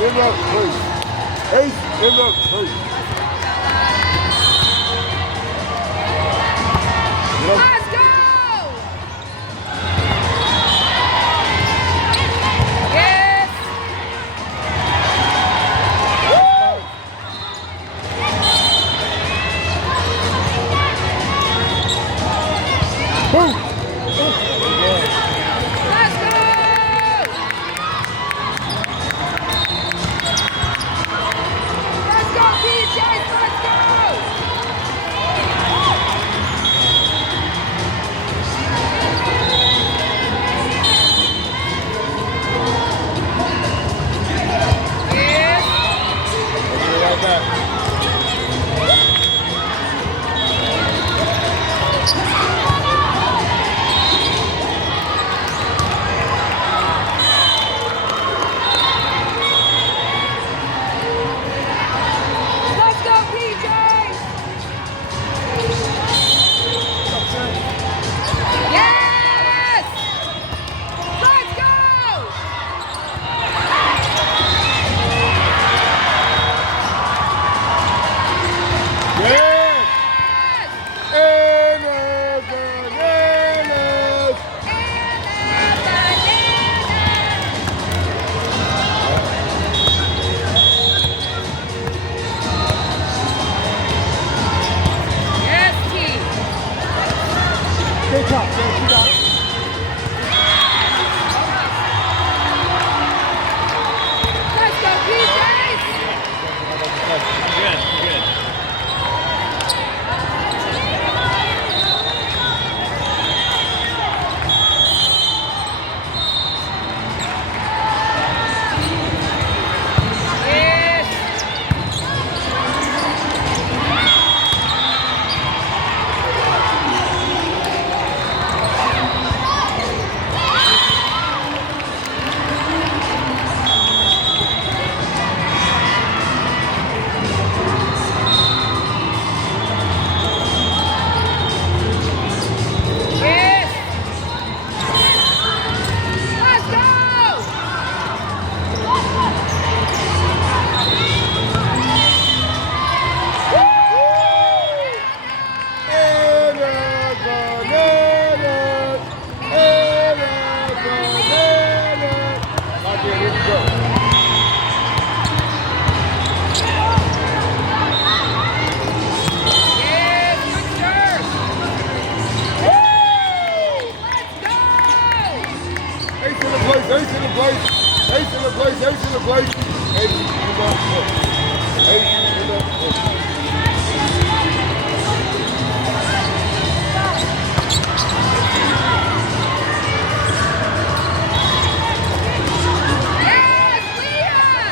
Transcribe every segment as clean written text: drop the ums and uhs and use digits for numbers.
in the place. Ace in the place. Let's go! Yes! Boom! Let's go! Let's go, PJs! Let's go! Yes! Like that. Let's go, PJs! Yes! Let's go! Yeah! Yes! And the bananas! And the banana! Yes, Keith. Good job, Jay. You got it. Let's go, PJs! Good, good. Yes! Yes! Let's go! And the bananas! And the bananas! Okay, here we go. Yes, good serve! Let's go! Ace in the place, ace in the place, ace in the place, ace in the place, ace in the place, ace in the place. Yes, Leah!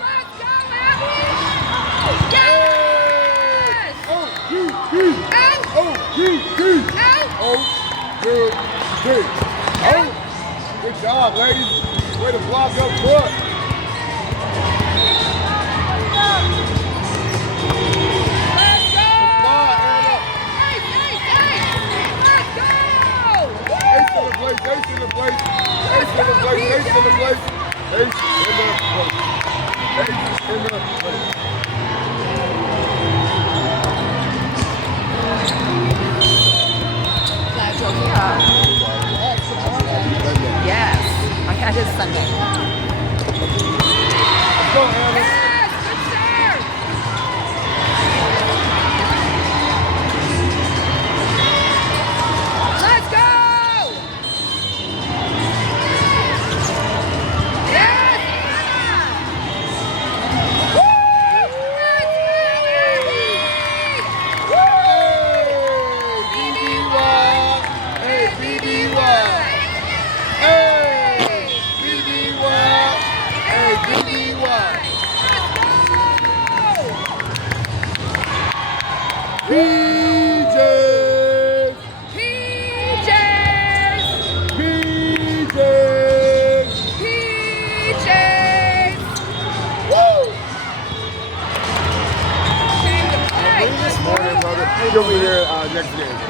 Let's go, Abby! Yes! O-U-D, Out! O-U-D, Out! O-U-D. Oh, good job, ladies. Way to block up front. Let's go! Spot, Anna. Ace, ace, ace! Let's go! Ace in the place, ace in the place, ace in the place, ace in the place, ace in the place, ace in the place. Yes, I had his Sunday. Let's go, Anna. Yes, good serve! Let's go! Yes, Anna! Woo! Let's go, Abby! Hey, BBY. Hey, BBY. Hey, BBY. Hey, BBY.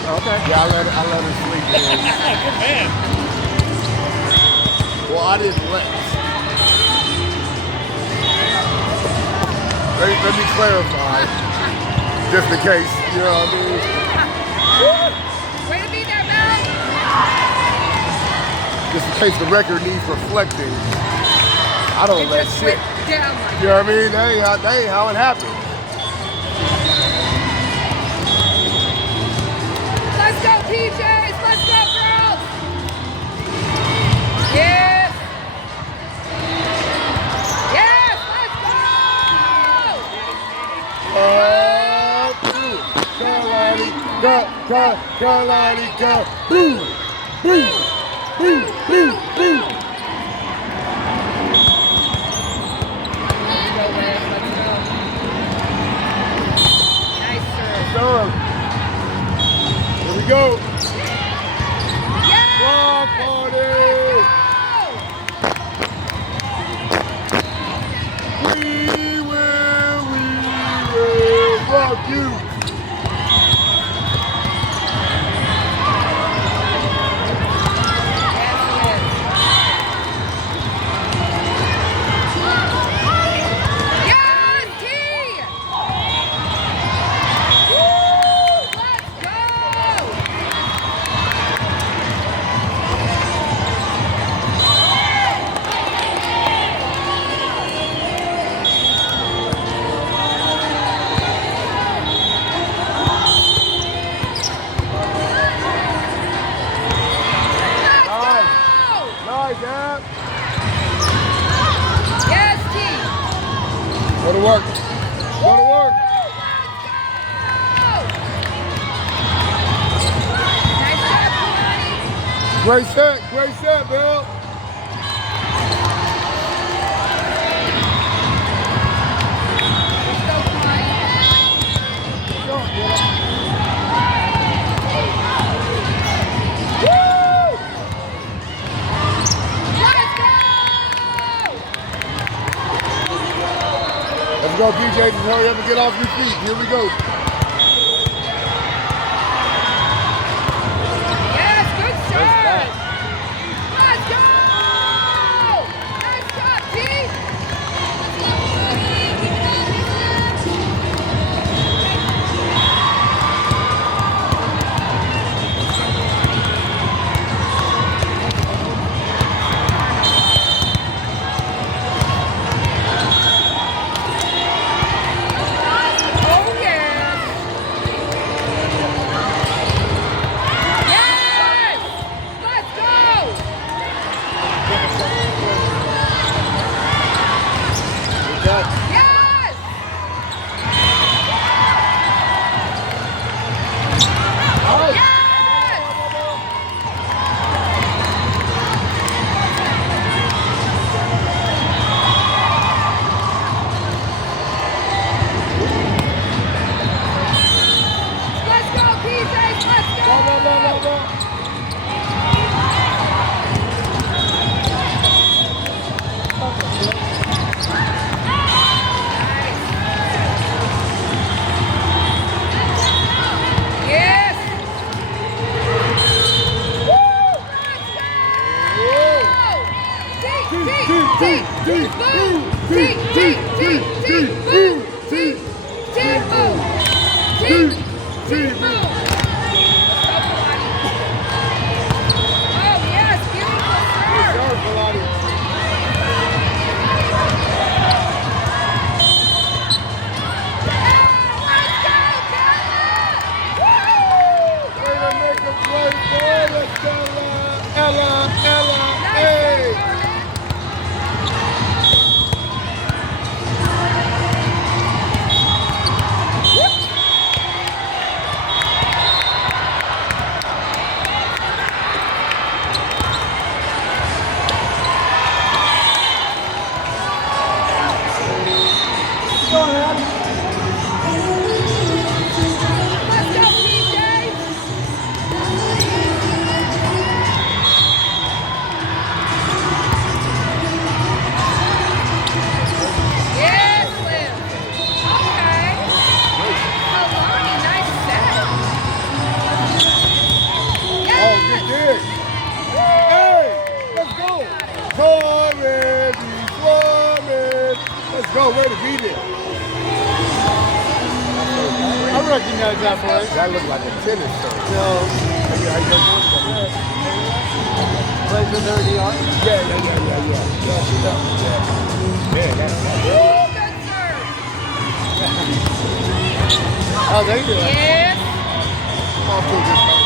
Okay. Yeah, I let her sleep in. Good man. Well, I didn't let. Let me clarify, just in case, you know what I mean? Way to be there, Mel. Just in case the record needs reflecting. I don't It let just shit. went down like You know what I mean? That ain't how it happened. Let's go, PJs. Let's go, girls. Yes. Yes, let's go. Kalani, boom, boom, boom, boom, boom. Let's go, Liz. Let's go. Nice serve. Serve. Here we go. Yes. Block party. We will rock you. Yes, T. Woo! Let's go. Let's Nice. go. Nice, Ab. Yes, T. Go to work. Go to work. Nice job, Kalani. Great set, Bill. Let's go, Kalani. Go, Bill. Let's go! Let's go, PJ. Just hurry up and get off your feet. Here we go. Yes, good serve. that. Let's go! Nice job, T. Oh, yes. Yes! Let's go! Good. Yes! Nice. Yes! Let's go, PJs! Let's go! Go. Yes! Woo! Oh, yes, beautiful serve. Serve, Kalani. Let's go, Kella! Woo! Way to make a play for the Stella. Ella, Nice hey. serve, go, ready, be there. I recognize that voice. That looked like a tennis serve. So, plays with her DR. Yeah. Woo, good serve. How they doing? Yes. Come on, to a good start.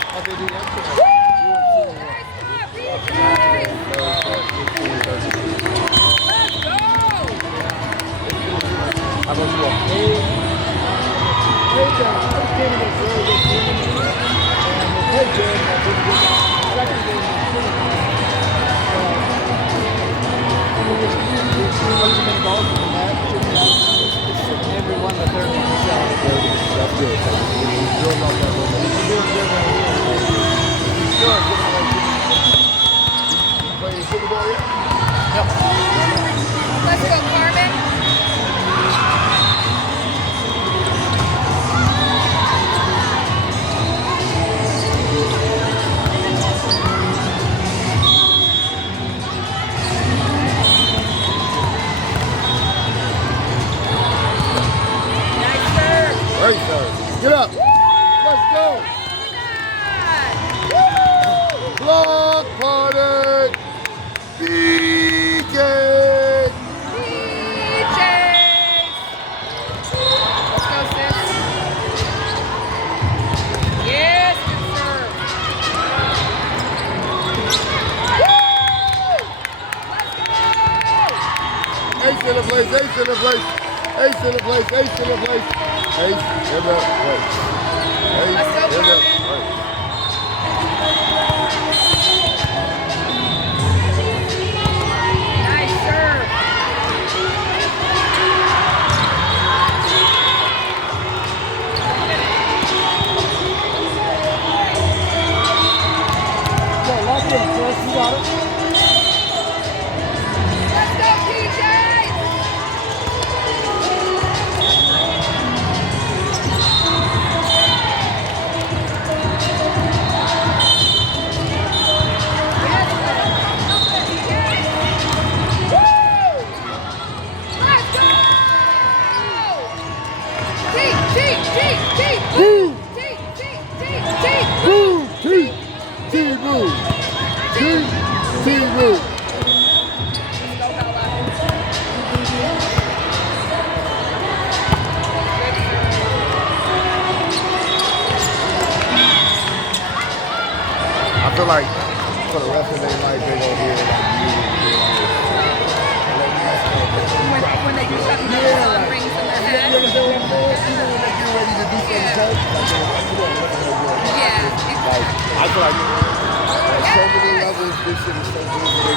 How they do that? How about you all? Everyone the third one. That's good. Build up that playing football yet? Let's go, Carmen. Nice serve. Great serve. Get up. Let's go. Block party. BJ. DJs. Let's go, sis. Yes, good serve. Let's go. Ace in the place. Ace in the place. Ace in the place. Ace in the place. Ace in the place. Ace Let's go, in the Carmen. place. Nice serve. Yeah, lock in, Chris. You got it. Let's go, DJs. Boo. T-Boo. T-Boo. I feel like for the rest of their life they gonna hear like When they do something that rings in their head. you understand what I'm saying? Even when they get ready to do something crazy, like, Yeah. I feel like on so many levels, this shit is so good.